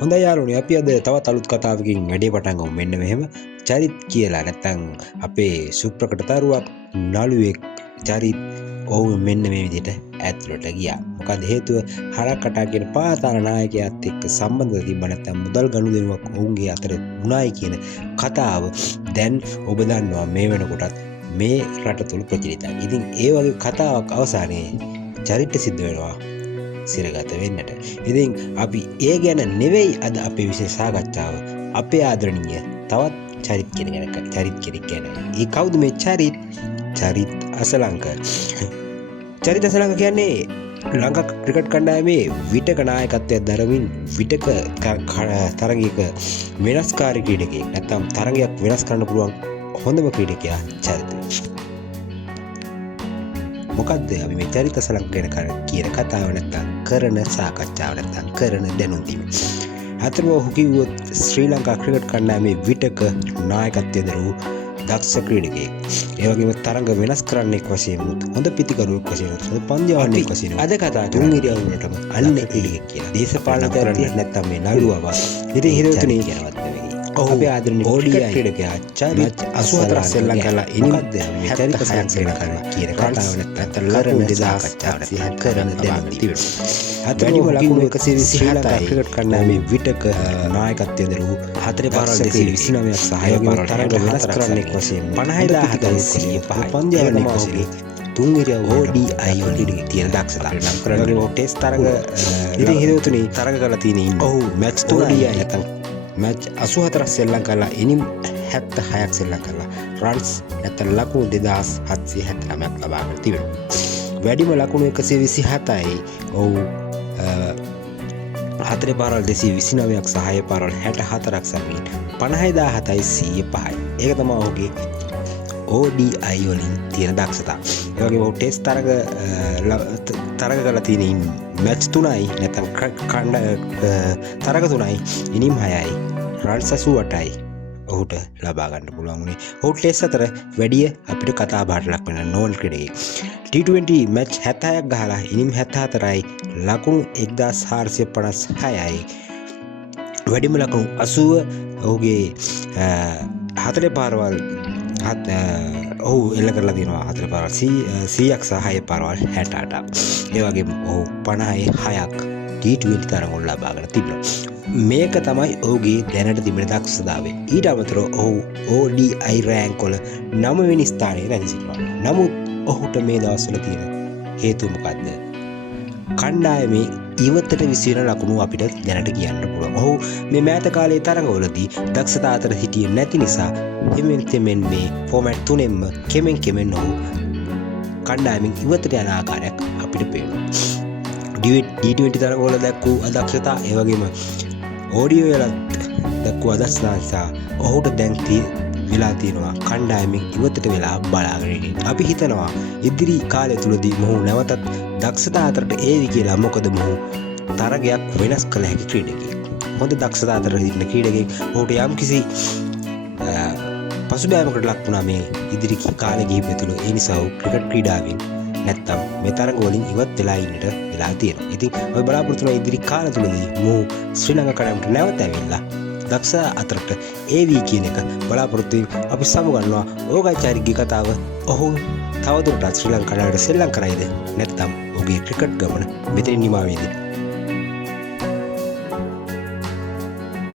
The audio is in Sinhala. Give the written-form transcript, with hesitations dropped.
හොඳයි යාළුවනේ අපි අද තවත් අලුත් කතාවකින් වැඩේ පටන් ගමු. මෙන්න මෙහෙම චරිත් කියලා නැත්නම් අපේ සුප්‍රකට තරුවක් නළුවෙක් චරිත් ඔව් මෙන්න මේ විදිහට ඇතුළට ගියා. මොකද හේතුව හරක් කටා කියන පාතාල නායකයාත් එක්ක සම්බන්ධව තිබ්බ නැත්නම් මුදල් ගනුදෙනුවක් ඔවුන්ගේ අතර වුණායි කියන කතාව දැන් ඔබ දන්නවා මේ වෙනකොටත් මේ රට තුල ප්‍රචලිතයි. ඉතින් ඒ වගේ කතාවක් අවසානයේ චරිත සිද්ධ වෙනවා සිරගත වෙන්නට. ඉතින් අපි ඒ ගැන නෙවෙයි අද අපේ විශේෂ සාකච්ඡාව. අපේ ආදරණීය තවත් චරිත් කෙනෙක් ගැන. ඒ කවුද මේ චරිත්? චරිත් අසලංක. චරිත් අසලංක කියන්නේ ලංකා ක්‍රිකට් කණ්ඩායමේ විටක නායකත්වයක් දරමින් විටක තරගයක වෙනස්කාරී ක්‍රීඩකයෙක්. නැත්නම් තරගයක් වෙනස් කරන්න පුළුවන් හොඳම ක්‍රීඩකයා චරිත්. මොකක්ද අපි මේ චරිත අසලංක ගැන කියන කතාව නැත්නම් කරන සාකච්ඡාව නැත්නම් කරන දැනුම් දීම. අතරම ඔහු කිව්වොත් ශ්‍රී ලංකා ක්‍රිකට් කණ්ඩායමේ විටක නායකත්වයෙන් දරූ දක්ෂ ක්‍රීඩකයෙක්. ඒ වගේම තරඟ වෙනස් කරන්නෙක් වශයෙන් හොඳ පිතිකරුවෙක් වශයෙන් හොඳ පන්දියවන්නෙක් වශයෙන් අද කතා තුන් ඉරියව්වලටම අන්න ක්‍රීඩකයෙක් කියලා. දේශපාලනඥයෙක් නැත්නම් මේ නළුවව. ඉතින් හිතවතුනි කියනවත් නෙවෙයි. අපේ ආදරණීය ODI ක්‍රීඩකයා චරිත් 84 සෙල්ලම් කරලා ඉනිමත් මේ චරිත සයන්ස් කරන කියන කතාව නැත්නම් ලකුණු 2000 කරන දෙයක් තිබෙනවා. වැඩිම ලකුණු 127 ක්‍රිකට් කණ්ඩායමේ විටක නායකත්වයෙන් දරූ 4 පාරල් 229ක් සහායක තරඟ වෙනස් කරන්නෙක් වශයෙන් 50000 පන්දියවන්නෙක් වශයෙන් තුන්වෙනි ODI වලදී තියෙන දක්ෂතාවය නම් කරන්නේ ටෙස්ට් තරඟ ඉතින් හිතවතුනි තරඟ කරලා තියෙන ඉන්නේ. ඔව් මැච් 3 නැත්නම් මැච් 84ක් සෙල්ලම් කරලා ඉනිම් 76ක් සෙල්ලම් කරලා රන්ස් නැත්නම් ලකුණු 2779ක් ලබාගෙන තිබෙනවා. වැඩිම ලකුණු 127යි. ඔව් 4 පාරල් 229ක් සහාය පාරල් 64ක් සමගින් 56005යි. ඒක තමයි ඔහුගේ ODI වලින් තියෙන දක්ෂතාව. ඒ වගේම ඔහු ටෙස්ට් තරග කරලා තියෙන මැච් 3යි නැත්නම් තරග 3යි ඉනිම් 6යි රන්ස් 88යි ඔහුට ලබා ගන්න පුළුවන් වුණේ. ඔහු ටෙස්ට් අතර වැඩිය අපිට කතා බහට ලක් වෙන නෝල් ක්‍රීඩකයෙක්. T20 මැච් 76ක් ගහලා ඉනිම් 74යි ලකුණු 1456යි. වැඩිම ලකුණු 80 ඔහුගේ 4 පාරවල් ඔහු එල්ල කරලා තියෙනවා 4 පාරවල් 100ක් සහාය පාරවල් 68ක්. ඒ වගේම ඔහු 56ක් T20 තරඟවල ලබාගෙන තිබෙනවා. මේක තමයි ඔහුගේ දැනට තිබෙන දක්ෂතාවය. ඊට අමතරව ඔහු ODI රෑන්ක් වල 9 වෙනි ස්ථානයේ රැඳී සිටිනවා. නමුත් ඔහුට මේ දවස්වල තියෙන හේතුව මොකද්ද? කණ්ඩායමේ ඉවතට විසිරෙන ලකුණු අපිට දැනට කියන්න පුළුවන්. ඔහු මේ මෑත කාලයේ තරඟවලදී දක්ෂතා අතර හිටියේ නැති නිසා හිමෙන් මේ ෆෝමැට් තුනෙන්ම කෙමෙන් ඔහු කණ්ඩායමින් ඉවතට යන ආකාරයක් අපිට පේනවා. D20 තරඟවල දැක්වූ අදක්ෂතා ඒ වගේම ODI වල දැක්වූ අදක්ෂතා නිසා ඔහුට දැන් වෙලා තියෙනවා කණ්ඩායමින් ඉවතට වෙලා බලාගෙන ඉන්න. අපි හිතනවා ඉදිරි කාලය තුලදී මොහු නැවතත් දක්ෂතා අතරට ඒවි කියලා. මොකද මොහු තරගයක් වෙනස් කළ හැකි ක්‍රීඩකයෙක්. හොඳ දක්ෂතා අතර ඉන්න ක්‍රීඩකයෙක්. ඔහුට යම්කිසි පසුබෑමකට ලක් වුණා මේ ඉදිරි කාලෙ කිහිපය තුල. ඒ නිසා ඔහු ක්‍රිකට් ක්‍රීඩාවෙන් නැත්තම් මේ තරඟ වලින් ඉවත් වෙලා ඉන්නට වෙලා තියෙනවා. ඉතින් ඔය බලාපොරොත්තු වෙන ඉදිරි කාල තුලදී මොහු ශ්‍රී ලංකා කණ්ඩායමට නැවත ඇවිල්ලා දක්ෂ අතරට ඒවි කියන එක බලාපොරොත්තු අපි සමුගන්නවා. ඕගයි චරිත්ගේ කතාව ඔහු තවදුරටත් ශ්‍රී ලංකාවට සෙල්ලම් කරයිද නැත්නම් ඔහුගේ ක්‍රිකට් ගමන මෙතනින් නිමා වේද?